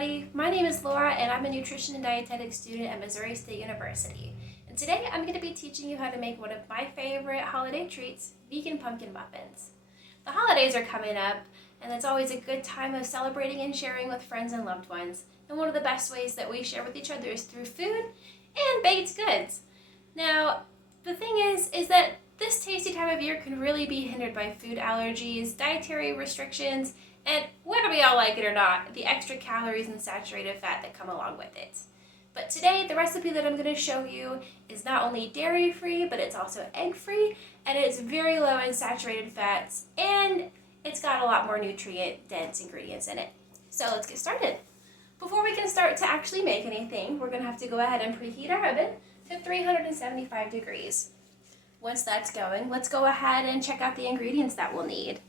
everybody. My name is Laura and I'm a nutrition and dietetics student at Missouri State University. And today I'm going to be teaching you how to make one of my favorite holiday treats, vegan pumpkin muffins. The holidays are coming up and it's always a good time of celebrating and sharing with friends and loved ones. And one of the best ways that we share with each other is through food and baked goods. Now, the thing is that this tasty time of year can really be hindered by food allergies, dietary restrictions, and whether we all like it or not, the extra calories and saturated fat that come along with it. But today, the recipe that I'm going to show you is not only dairy-free, but it's also egg-free, and it's very low in saturated fats, and it's got a lot more nutrient-dense ingredients in it. So let's get started. Before we can start to actually make anything, we're going to have to go ahead and preheat our oven to 375 degrees. Once that's going, let's go ahead and check out the ingredients that we'll need.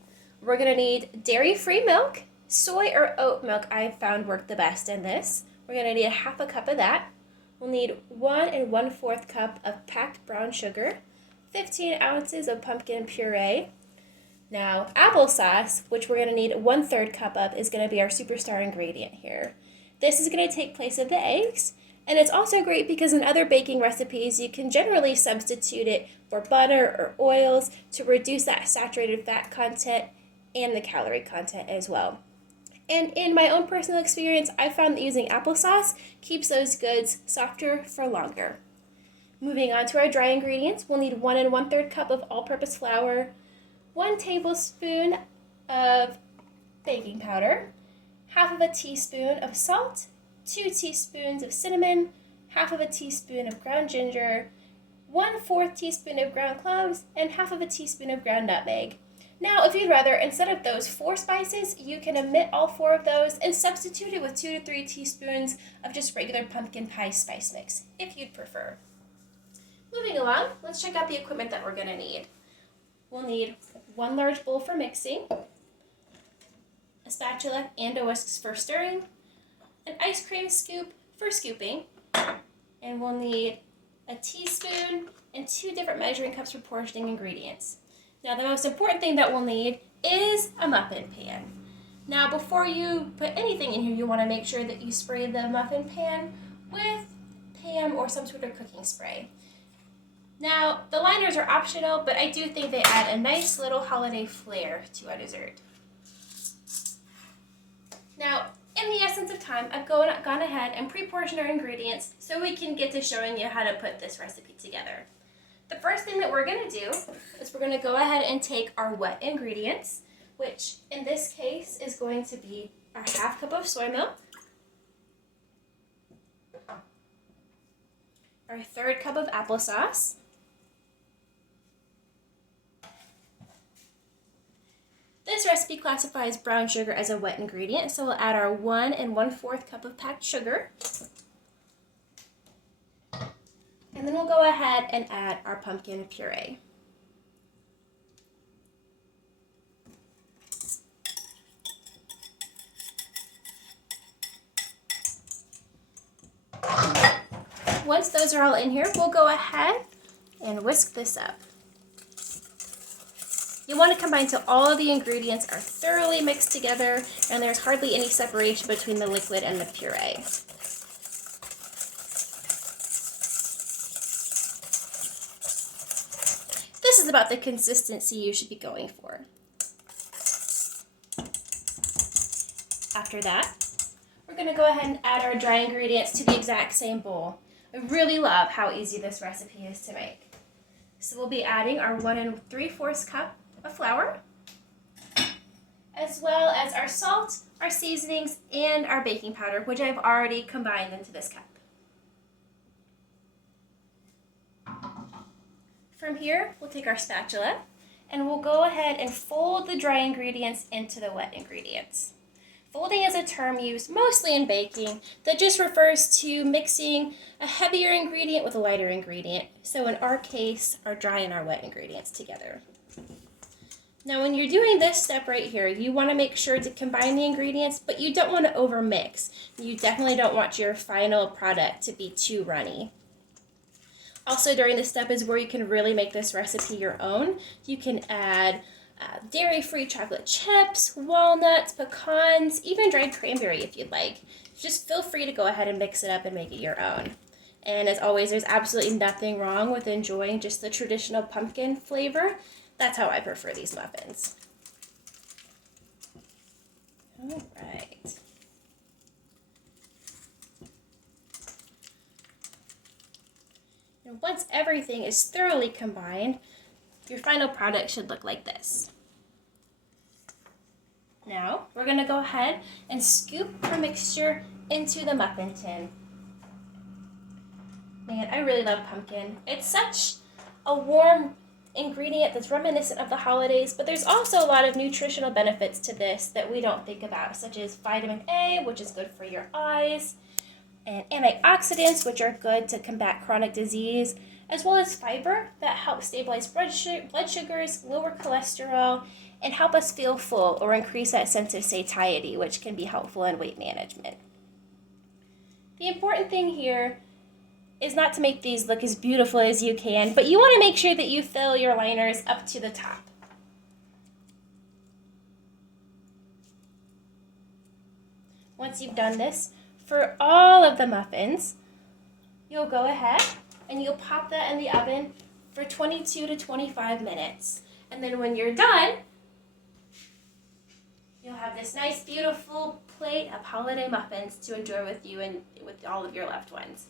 We're going to need dairy-free milk. Soy or oat milk I've found work the best in this. We're going to need a half a cup of that. We'll need 1 1/4 cup of packed brown sugar, 15 ounces of pumpkin puree. Now, applesauce, which we're going to need 1/3 cup of, is going to be our superstar ingredient here. This is going to take place of the eggs, and it's also great because in other baking recipes, you can generally substitute it for butter or oils to reduce that saturated fat content and the calorie content as well. And in my own personal experience, I found that using applesauce keeps those goods softer for longer. Moving on to our dry ingredients, we'll need 1 1/3 cup of all-purpose flour, 1 tablespoon of baking powder, half of a teaspoon of salt, 2 teaspoons of cinnamon, half of a teaspoon of ground ginger, 1/4 teaspoon of ground cloves, and half of a teaspoon of ground nutmeg. Now, if you'd rather, instead of those 4 spices, you can omit all 4 of those and substitute it with 2 to 3 teaspoons of just regular pumpkin pie spice mix, if you'd prefer. Moving along, let's check out the equipment that we're going to need. We'll need 1 large bowl for mixing, a spatula and a whisk for stirring, an ice cream scoop for scooping, and we'll need a teaspoon and 2 different measuring cups for portioning ingredients. Now, the most important thing that we'll need is a muffin pan. Now, before you put anything in here, you want to make sure that you spray the muffin pan with Pam or some sort of cooking spray. Now, the liners are optional, but I do think they add a nice little holiday flair to our dessert. Now, in the essence of time, I've gone ahead and pre-portioned our ingredients so we can get to showing you how to put this recipe together. The first thing that we're going to do is we're going to go ahead and take our wet ingredients, which in this case is going to be our half cup of soy milk, our 1/3 cup of applesauce, this recipe classifies brown sugar as a wet ingredient, so we'll add our 1 1/4 cup of packed sugar. And then we'll go ahead and add our pumpkin puree. Once those are all in here, we'll go ahead and whisk this up. You want to combine till all of the ingredients are thoroughly mixed together and there's hardly any separation between the liquid and the puree. This is about the consistency you should be going for. After that, we're going to go ahead and add our dry ingredients to the exact same bowl. I really love how easy this recipe is to make. So we'll be adding our 1 3/4 cup of flour, as well as our salt, our seasonings, and our baking powder, which I've already combined into this cup. From here, we'll take our spatula and we'll go ahead and fold the dry ingredients into the wet ingredients. Folding is a term used mostly in baking that just refers to mixing a heavier ingredient with a lighter ingredient. So in our case, our dry and our wet ingredients together. Now when you're doing this step right here, you want to make sure to combine the ingredients, but you don't want to overmix. You definitely don't want your final product to be too runny. Also during this step is where you can really make this recipe your own. You can add dairy-free chocolate chips, walnuts, pecans, even dried cranberry if you'd like. Just feel free to go ahead and mix it up and make it your own. And as always, there's absolutely nothing wrong with enjoying just the traditional pumpkin flavor. That's how I prefer these muffins. All right. And once everything is thoroughly combined, your final product should look like this. Now, we're going to go ahead and scoop our mixture into the muffin tin. Man, I really love pumpkin. It's such a warm ingredient that's reminiscent of the holidays, but there's also a lot of nutritional benefits to this that we don't think about, such as vitamin A, which is good for your eyes, and antioxidants, which are good to combat chronic disease, as well as fiber that helps stabilize blood sugars, lower cholesterol, and help us feel full or increase that sense of satiety, which can be helpful in weight management. The important thing here is not to make these look as beautiful as you can, but you want to make sure that you fill your liners up to the top. Once you've done this, for all of the muffins, you'll go ahead and you'll pop that in the oven for 22 to 25 minutes. And then when you're done, you'll have this nice, beautiful plate of holiday muffins to enjoy with you and with all of your loved ones.